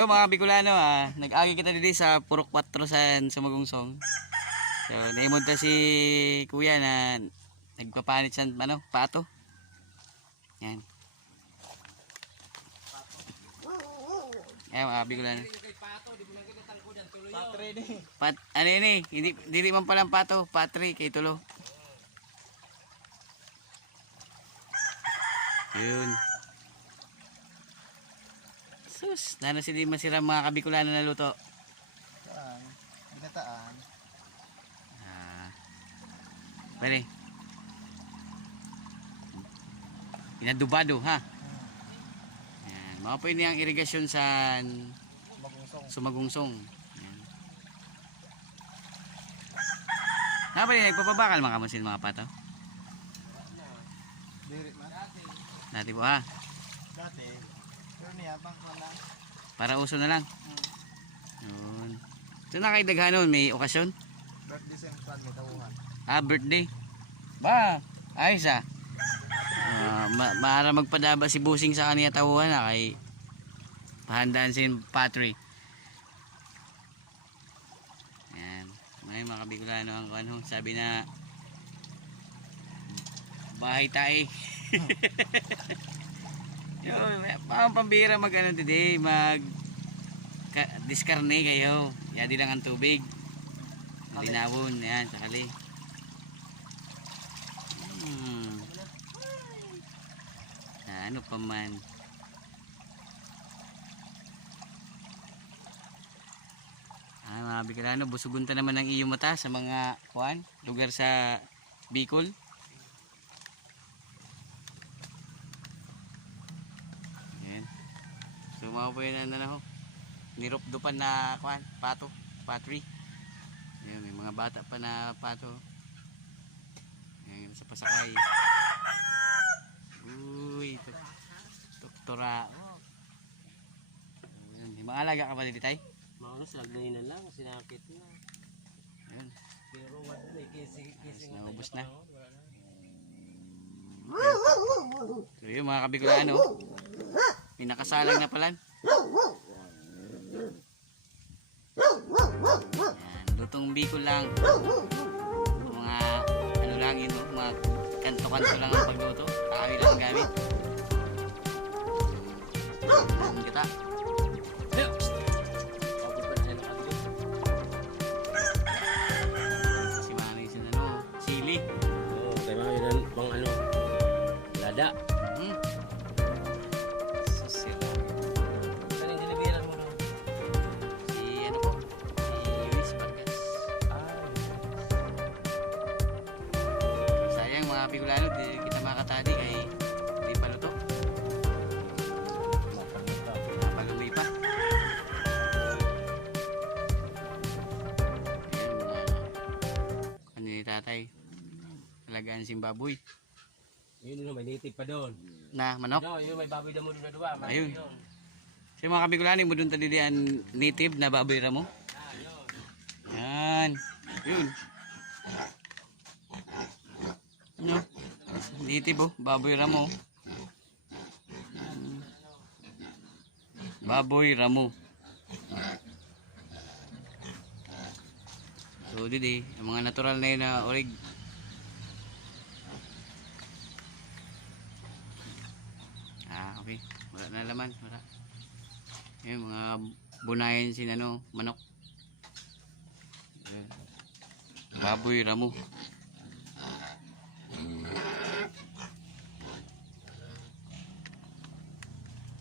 So mga Bicolano, nag-agi kita dito sa Purok 4 sa Sumagungsong. So naimod ta si kuya na nagpapanit sa pato. Yan. Yan mga Bicolano. Ano yun eh, hindi man palang pato, patri kay tulo. Yun. Sus, nano si di masira mga Kabicolano na luto. Binataan. Pare. Inadubado ha. Yan, mga po ini ang irigasyon sa Sumagungsong. Yan. Pare, nagpapabakal mga kamasin mga pato. Dirit man. Dati po ha. Dati. Pero niya bang wala. Para uso na lang. Yun. So nakaidaghano, may okasyon? Birthday sa fan may tawuhan. Birthday. Ba, ayos maara magpadaba si Busing sa kaniya tawuhan na kay pahandaan si Patri. Yan. May mga Kabicolano ang ano, sabi na bahay tayo. Yun, mga pambira mag ano today, mag diskarne kayo. Yadi lang ang tubig. Linawon, yan, sakali. Ano pa man. Mga Bicolano, busugunta naman ang iyong mata sa mga lugar sa Bicol. Yan. So mga po yun na niropdupan na pato, patri. Yan, may mga bata pa na pato. Yan, sa pasakay. Uy, doktora. Yan, may mga alaga ka ba dito tay? Mga saglay na lang, sinakit na. Yan. Pero wala na, kisi Naubos na. So yun mga Kabicolano, pinakasalang na pala. Yan, lutong Bicol lang. Mga ano lang yun, mga kanto-kanto lang ang pagluto. Kahoy lang ang gamit. Yan kita. Si Manny sin sili. Oo, kaya mga yun pang ano, lada. Sila. Saan yung dinibiran mo nun? Si ano po? Si Luis Vargas. Sayang mga Bicolano, di kita makatadi kay di pa luto. Napalumi pa. Ayan mga ano ni tatay. Alagaan si baboy. Yun may native pa doon. Na manok. No, yun may baboy na mo doon na duwa. Ayun. Si mga Kabicolano mo doon tadilian native na baboy ramo. Yan. Yun. No. Native baboy ramo. Baboy ramo. So didi, yung mga natural na yun na orig. Okay. Wala na laman. Wala. Yung mga bunayan sin manok. Baboy ramo.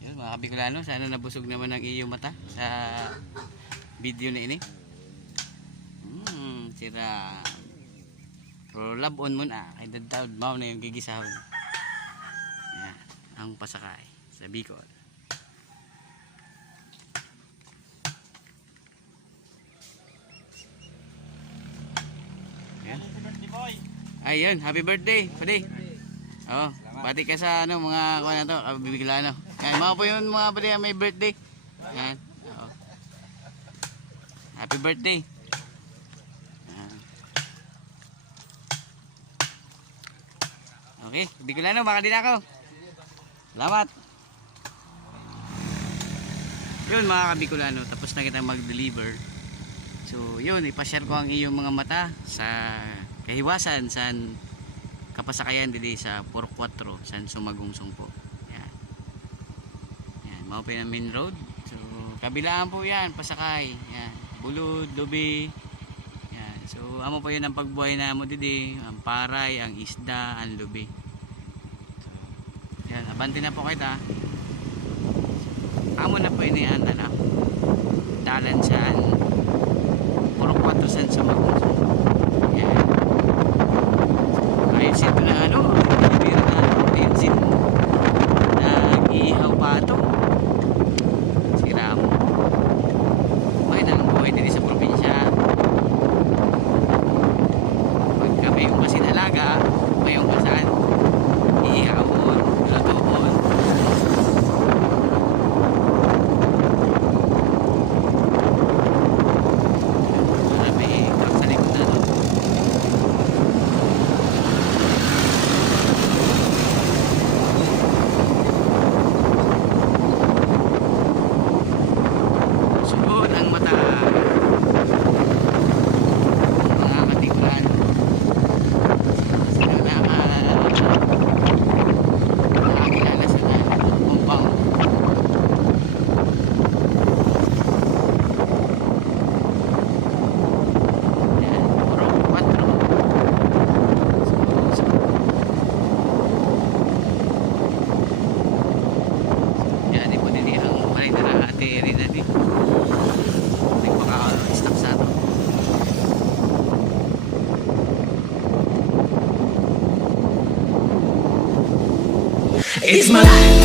Yan mga Bicolano, sana nabusog naman ang iyong mata sa video na ini. Sira. Pero love on mo na. Kay dadawd mao na yung gigisahon. Yan, ang pasakay sa Bicol. Yan. Ayun, happy birthday, pwede. Oh, pati ka sa mga kuha na to, Bicolano. Yan, mga po yun mga pwede may birthday. Yan. Oh. Happy birthday. Yan. Okay, Bicolano, baka din ako. Salamat. Yun mga kabikulano, tapos na kita mag-deliver. So yun, ipashare ko ang iyong mga mata sa kahiwasan sa kapasakayan dili sa 44 sa Sumagungsong po. Yan. Yan, mao pa yung main road. So kabilaan po yan, pasakay. Yan, Bulod, Lubi. Yan. So amo po yun ang pagbuhay na mo didi, ang paray, ang isda, ang lubi. So yan, abante na po kita. Amo na po inianda na. Dalan saan. Puro 4 cents sa Sumagungsong. Yan. Ayun sito na ano, bibira na ano, ayun sito. Nag-ihaw pa ito. Sira mo. Bakit ang buhay dito sa probinsya? Pagka mayroong kasi alaga, mayroong kasaan, iihawon, lutuon. Marami pagsalikod na doon. Sugod ang mata. Mga katikulan. Sila nakakilala sa kumpang. Yan, puro 4. So, yan, ipo din ang panay na ate rin na di. Nagpaka-stock sa ito. It's my life.